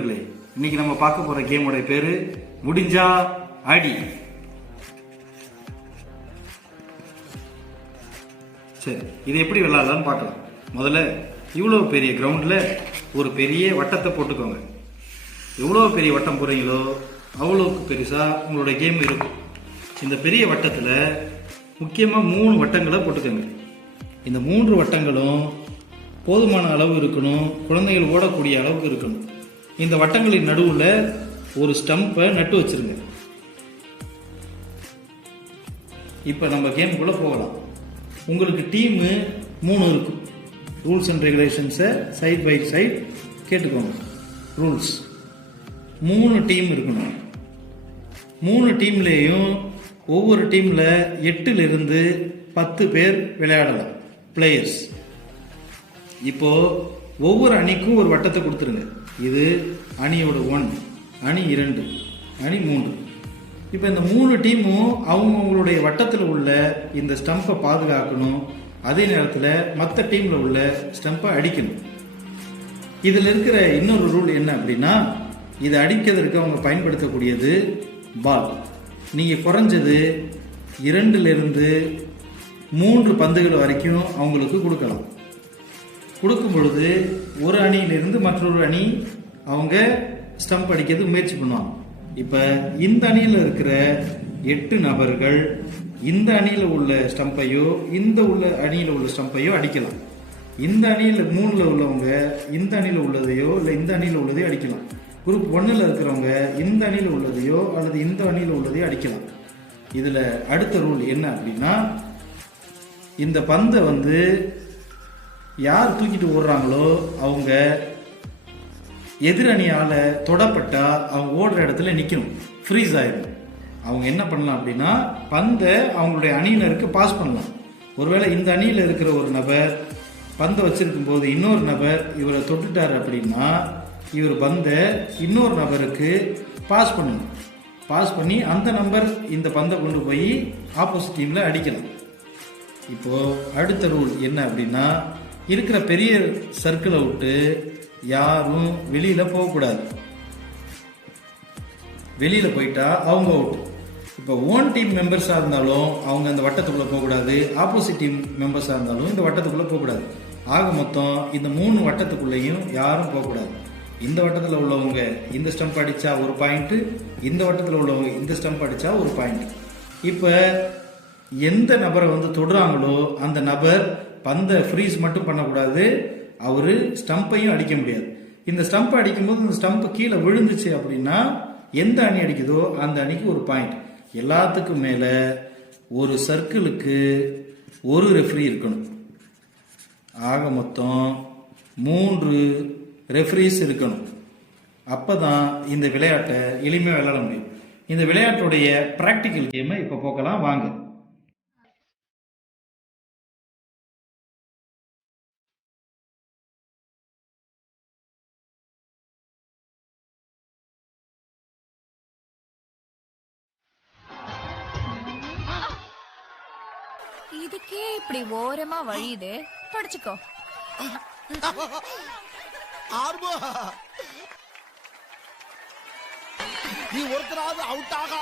நண்பர்களே, இன்னைக்கு நம்ம பார்க்க போற கேமோட பேரு முடிஞ்சா அடி. சரி, இது எப்படி விளையாடலாம்னு பார்க்கலாம். முதல்ல இவ்வளவு பெரிய கிரவுண்ட்ல ஒரு பெரிய வட்டத்தை போட்டுக்கோங்க. எவ்வளவு பெரிய வட்டம் போறீங்களோ அவ்வளோக்கு பெருசா உங்களோட கேம் இருக்கும். இந்த பெரிய வட்டத்தில் முக்கியமாக 3 வட்டங்களை போட்டுக்கோங்க. இந்த 3 வட்டங்களும் போதுமான அளவு இருக்கணும், குழந்தைகள் ஓடக்கூடிய அளவுக்கு இருக்கணும். இந்த வட்டங்களின் நடுவில் ஒரு ஸ்டம்பை நட்டு வச்சிருங்க. இப்போ நம்ம கேமுக்குள்ளே போகலாம். உங்களுக்கு டீமு 3 இருக்கும். ரூல்ஸ் அண்ட் ரெகுலேஷன்ஸை சைட் பை சைட் கேட்டுக்கோங்க. ரூல்ஸ் 3 டீம் இருக்கணும். 3 டீம்லேயும் ஒவ்வொரு டீமில் 8லிருந்து 10 பேர் விளையாடலாம், பிளேயர்ஸ். இப்போ ஒவ்வொரு அணிக்கும் ஒரு வட்டத்தை கொடுத்துருங்க. இது அணியோட 1, அணி 2, அணி 3. இப்போ இந்த 3 டீமும் அவங்களுடைய வட்டத்தில் உள்ள இந்த ஸ்டம்பை பாதுகாக்கணும். அதே நேரத்தில் மற்ற டீமில் உள்ள ஸ்டம்பை அடிக்கணும். இதில் இருக்கிற இன்னொரு ரூல் என்ன அப்படின்னா, இதை அடிக்கிறதுக்கு அவங்க பயன்படுத்தக்கூடியது பால். நீங்கள் குறைஞ்சது 2லிருந்து 3 பந்துகள் வரைக்கும் அவங்களுக்கு கொடுக்கலாம். கொடுக்கும் பொழுது ஒரு அணியிலிருந்து மற்றொரு அணி அவங்க ஸ்டம்ப் அடிக்கிறது முயற்சி பண்ணுவாங்க. இப்போ இந்த அணியில் இருக்கிற 8 நபர்கள் இந்த அணியில் உள்ள ஸ்டம்பையோ இந்த அணியில் உள்ள ஸ்டம்பையோ அடிக்கலாம். இந்த அணியில் 3ல் உள்ளவங்க இந்த அணியில் உள்ளதையோ இல்லை இந்த அணியில் உள்ளதையோ அடிக்கலாம். குரூப் 1ல் இருக்கிறவங்க இந்த அணியில் உள்ளதையோ அல்லது இந்த அணியில் உள்ளதையோ அடிக்கலாம். இதில் அடுத்த ரூல் என்ன அப்படின்னா, இந்த பந்தை யார் தூக்கிட்டு ஓடுறாங்களோ அவங்க எதிரணியால் தொடப்பட்டா அவங்க ஓடுற இடத்துல நிற்கணும், ஃப்ரீஸ் ஆயிடும். அவங்க என்ன பண்ணலாம் அப்படின்னா, பந்தை அவங்களுடைய அணியினருக்கு பாஸ் பண்ணலாம். ஒருவேளை இந்த அணியில் இருக்கிற ஒரு நபர் பந்தை வச்சிருக்கும் போது இன்னொரு நபர் இவரை தொட்டுட்டார் அப்படின்னா, இவர் பந்தை இன்னொரு நபருக்கு பாஸ் பண்ணணும். பாஸ் பண்ணி அந்த நம்பர் இந்த பந்தை கொண்டு போய் ஆப்போசிட் டீமில் அடிக்கலாம். இப்போது அடுத்த ரூல் என்ன அப்படின்னா, இருக்கிற பெரிய சர்க்கிளை விட்டு யாரும் வெளியில் போகக்கூடாது. வெளியில் போயிட்டா அவங்க அவுட். இப்போ ஓன் டீம் மெம்பர்ஸாக இருந்தாலும் அவங்க அந்த வட்டத்துக்குள்ளே போகக்கூடாது, ஆப்போசிட் டீம் மெம்பர்ஸாக இருந்தாலும் இந்த வட்டத்துக்குள்ளே போகக்கூடாது. ஆக மொத்தம் இந்த 3 வட்டத்துக்குள்ளேயும் யாரும் போகக்கூடாது. இந்த வட்டத்தில் உள்ளவங்க இந்த ஸ்டம்ப் அடித்தா 1 பாயிண்ட்டு, இந்த வட்டத்தில் உள்ளவங்க இந்த ஸ்டம்ப் அடித்தா 1 பாயிண்ட். இப்போ எந்த நபரை தொடுறாங்களோ அந்த நபர் பந்தை ஃப்ரீஸ் மட்டும் பண்ணக்கூடாது, அவர் ஸ்டம்பையும் அடிக்க முடியாது. இந்த ஸ்டம்பை அடிக்கும்போது இந்த ஸ்டம்ப் கீழே விழுந்துச்சு அப்படின்னா எந்த அணி அடிக்குதோ அந்த அணிக்கு 1 பாயிண்ட். எல்லாத்துக்கும் மேலே ஒரு சர்க்கிளுக்கு 1 ரெஃப்ரி இருக்கணும். ஆக மொத்தம் 3 ரெஃப்ரீஸ் இருக்கணும். அப்போ தான் இந்த விளையாட்டை எளிமையாக விளையாட முடியும். இந்த விளையாட்டுடைய ப்ராக்டிக்கல் கேமை இப்போ போக்கலாம் வாங்க. இதுக்கே இப்படி ஓரமா வழியுது, தொடச்சுக்கோ. நீ ஒருத்தராவது அவுட் ஆகா.